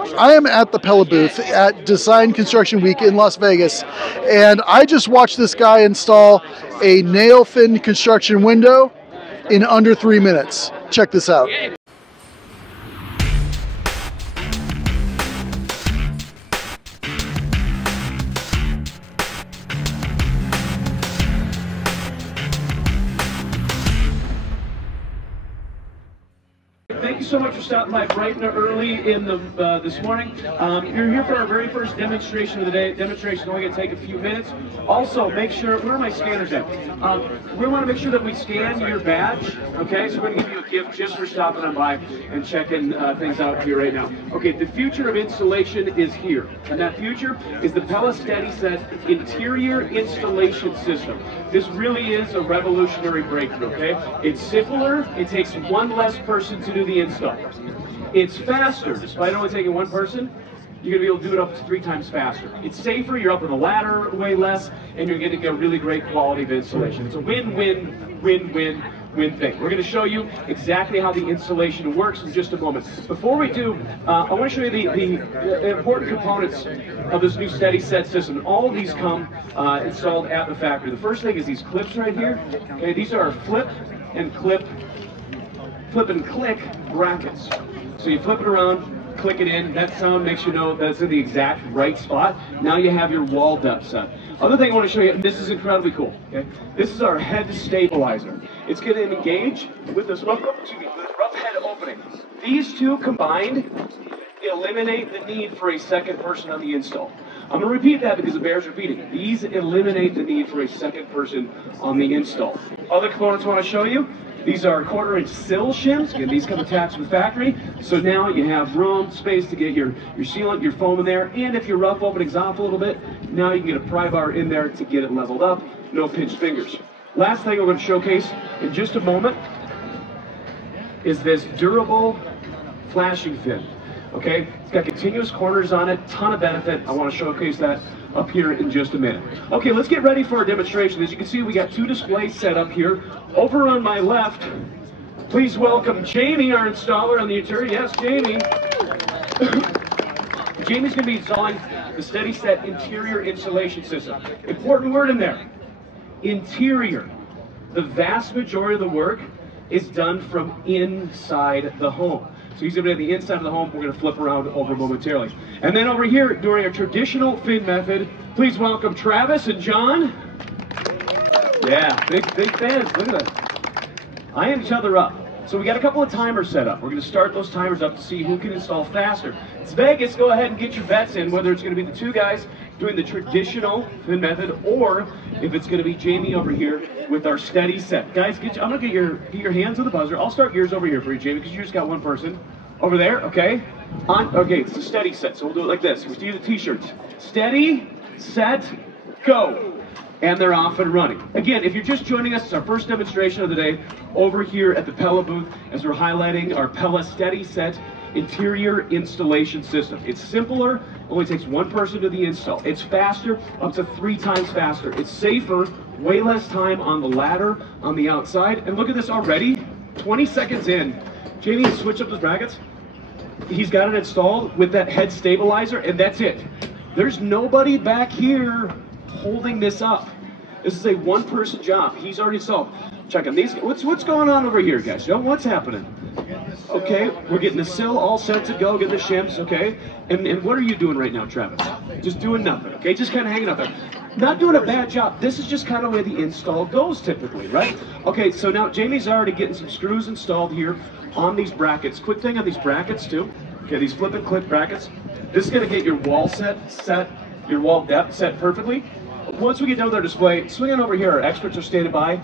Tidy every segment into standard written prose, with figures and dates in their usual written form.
I am at the Pella booth at Design Construction Week in Las Vegas, and I just watched this guy install a nail fin construction window in under 3 minutes. Check this out. Thank you so much for stopping by bright and early in the this morning. You're here for our very first demonstration of the day. Demonstration is only going to take a few minutes. Also, make sure, where are my scanners at? We want to make sure that we scan your badge, okay? So we're going to give you a gift just for stopping on by and checking things out here right now. Okay, the future of installation is here, and that future is the Pella Steady Set interior installation system. This really is a revolutionary breakthrough, okay? It's simpler, it takes one less person to do the install. It's faster, despite only taking one person, you're going to be able to do it up to 3 times faster. It's safer, you're up on the ladder way less, and you're getting a really great quality of installation. It's a win-win-win-win thing. We're going to show you exactly how the installation works in just a moment. Before we do, I want to show you the important components of this new Steady Set system. All of these come installed at the factory. The first thing is these clips right here. Okay, these are flip and click brackets. So you flip it around, click it in, that sound makes you know that's in the exact right spot. Now you have your wall depth set. Other thing I want to show you, and this is incredibly cool, okay? This is our head stabilizer. It's going to engage with this rough head opening. These two combined eliminate the need for a second person on the install. I'm going to repeat that because it bears repeating. These eliminate the need for a second person on the install. Other components I want to show you. These are 1/4-inch sill shims. Again, these come attached to the factory. So now you have room, space to get your sealant, your foam in there. And if your rough opening's off a little bit, now you can get a pry bar in there to get it leveled up. No pinched fingers. Last thing we're going to showcase in just a moment is this durable flashing fin. Okay, it's got continuous corners on it, ton of benefit. I want to showcase that up here in just a minute. Okay, let's get ready for our demonstration. As you can see, we got 2 displays set up here. Over on my left, please welcome Jamie, our installer on the interior. Yes, Jamie. Jamie's going to be installing the Steady Set interior installation system. Important word in there, interior. The vast majority of the work is done from inside the home. So he's going to be at the inside of the home. We're going to flip around over momentarily. And then over here, during a traditional fin method, please welcome Travis and John. Yeah, big fans. Look at that. Eyeing each other up. So we got a couple of timers set up. We're going to start those timers up to see who can install faster. It's Vegas. Go ahead and get your bets in, whether it's going to be the 2 guys doing the traditional fin method, or if it's going to be Jamie over here with our Steady Set. Guys, I'm going to get your hands on the buzzer. I'll start yours over here for you, Jamie, because you just got one person. Over there, okay? Okay, it's a Steady Set, so we'll do it like this. We'll do the t-shirts. Steady, set, go. And they're off and running. Again, if you're just joining us, it's our first demonstration of the day over here at the Pella booth as we're highlighting our Pella Steady Set interior installation system. It's simpler, only takes one person to the install. It's faster, up to 3 times faster. It's safer, way less time on the ladder, on the outside. And look at this already, 20 seconds in. Jamie, switch up those brackets. He's got it installed with that head stabilizer, and that's it. There's nobody back here holding this up. This is a 1-person job. He's already installed. Checking these. What's going on over here, guys? You know, what's happening? Okay, we're getting the sill all set to go, getting the shims, okay? And what are you doing right now, Travis? Just doing nothing, okay? Just kind of hanging up there. Not doing a bad job. This is just kind of where the install goes typically, right? Okay, so now Jamie's already getting some screws installed here on these brackets. Quick thing on these brackets too. Okay, these flip and clip brackets. This is going to get your wall set, your wall depth set perfectly. Once we get done with our display, swing on over here. Our experts are standing by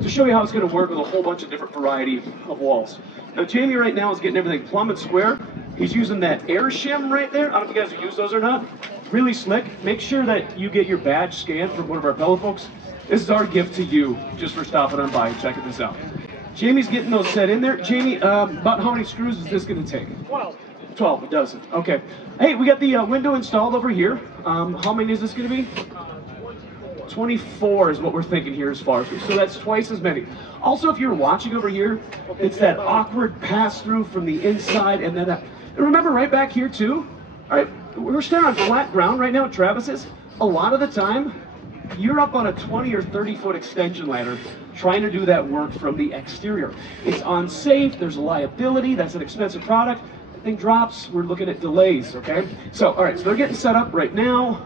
to show you how it's going to work with a whole bunch of different variety of walls. Now Jamie right now is getting everything plumb and square. He's using that air shim right there. I don't know if you guys have used those or not. Really slick. Make sure that you get your badge scanned from one of our Pella folks. This is our gift to you just for stopping on by and checking this out. Jamie's getting those set in there. Jamie, about how many screws is this going to take? 12. 12, it doesn't. Okay. Hey, we got the window installed over here. How many is this going to be? 24 is what we're thinking here as far as, so that's twice as many. Also, if you're watching over here, it's that awkward pass-through from the inside, and then that. And remember, right back here too, All right, we're standing on flat ground right now at Travis's. A lot of the time, you're up on a 20 or 30 foot extension ladder trying to do that work from the exterior. It's unsafe, there's a liability, that's an expensive product. The thing drops, we're looking at delays, okay? So, all right, so they're getting set up right now.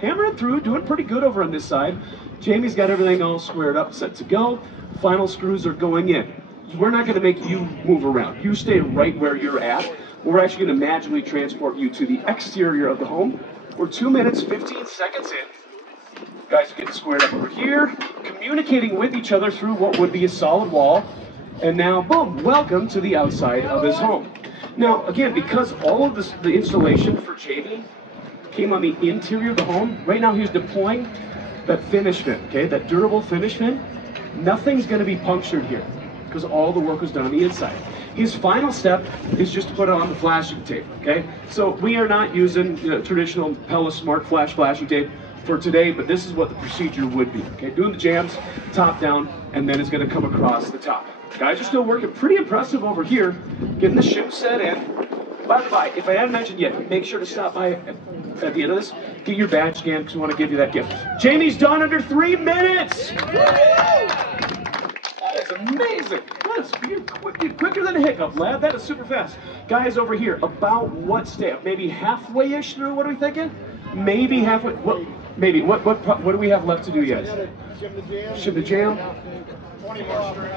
Hammering through, doing pretty good over on this side. Jamie's got everything all squared up, set to go. Final screws are going in. We're not gonna make you move around. You stay right where you're at. We're actually gonna magically transport you to the exterior of the home. We're 2 minutes, 15 seconds in. Guys are getting squared up over here, communicating with each other through what would be a solid wall. And now, boom, welcome to the outside of his home. Now, again, because all of this, the installation for Jamie came on the interior of the home, right now he's deploying that finish fin, okay, that durable finish fin. Nothing's gonna be punctured here because all the work was done on the inside. His final step is just to put it on the flashing tape, okay? So we are not using traditional Pella Smart Flash flashing tape for today, but this is what the procedure would be, okay? Doing the jams, top down, and then it's gonna come across the top. Guys are still working pretty impressive over here, getting the ship set in. By the by, if I haven't mentioned yet, make sure to stop by at the end of this, get your badge scanned because we want to give you that gift. Jamie's done under 3 minutes! That is amazing! You're quicker than a hiccup, lad. That is super fast. Guys over here, about what stage? Maybe halfway-ish through? What are we thinking? Maybe halfway. What? Maybe. What do we have left to do, guys? Shim the jam. 20 more screws.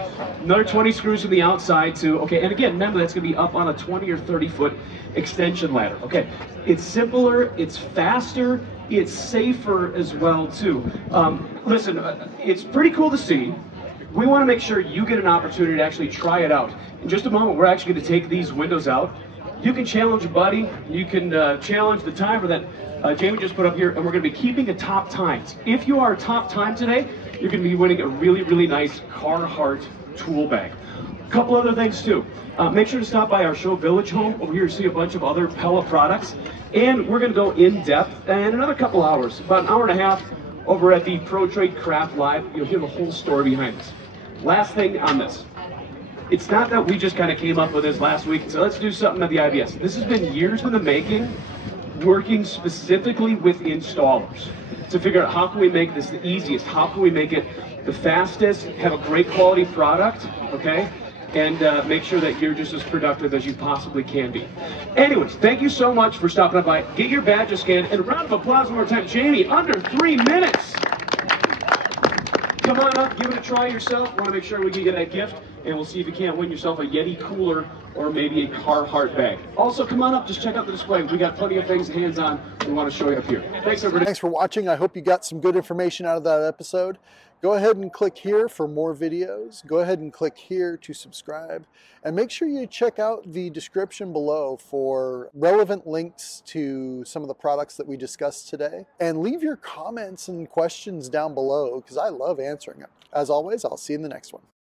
Another 20 screws from the outside too. Okay, and again, remember that's gonna be up on a 20 or 30 foot extension ladder. Okay, it's simpler, it's faster, it's safer as well too. Listen, it's pretty cool to see. We want to make sure you get an opportunity to actually try it out. In just a moment, we're actually going to take these windows out. You can challenge a buddy. You can challenge the timer that Jamie just put up here, and we're going to be keeping the top times. If you are a top time today, you're going to be winning a really, really nice Carhartt tool bag. A couple other things too. Make sure to stop by our Show Village home. Over here, you see a bunch of other Pella products. And we're going to go in depth in another couple hours, about an hour and a half, over at the Pro Trade Craft Live. You'll hear the whole story behind this. Last thing on this. It's not that we just kind of came up with this last week, so let's do something at the IBS. This has been years in the making, working specifically with installers to figure out how can we make this the easiest, how can we make it the fastest, have a great quality product, okay? And make sure that you're just as productive as you possibly can be. Anyways, thank you so much for stopping by. Get your badges scanned, and a round of applause one more time. Jamie, under 3 minutes. Come on up, give it a try yourself. Want to make sure we can get that gift, and we'll see if you can't win yourself a Yeti cooler or maybe a Carhartt bag. Also, come on up, just check out the display. We got plenty of things hands-on we want to show you up here. Thanks, everybody. Thanks for watching. I hope you got some good information out of that episode. Go ahead and click here for more videos. Go ahead and click here to subscribe. And make sure you check out the description below for relevant links to some of the products that we discussed today. And leave your comments and questions down below because I love answering them. As always, I'll see you in the next one.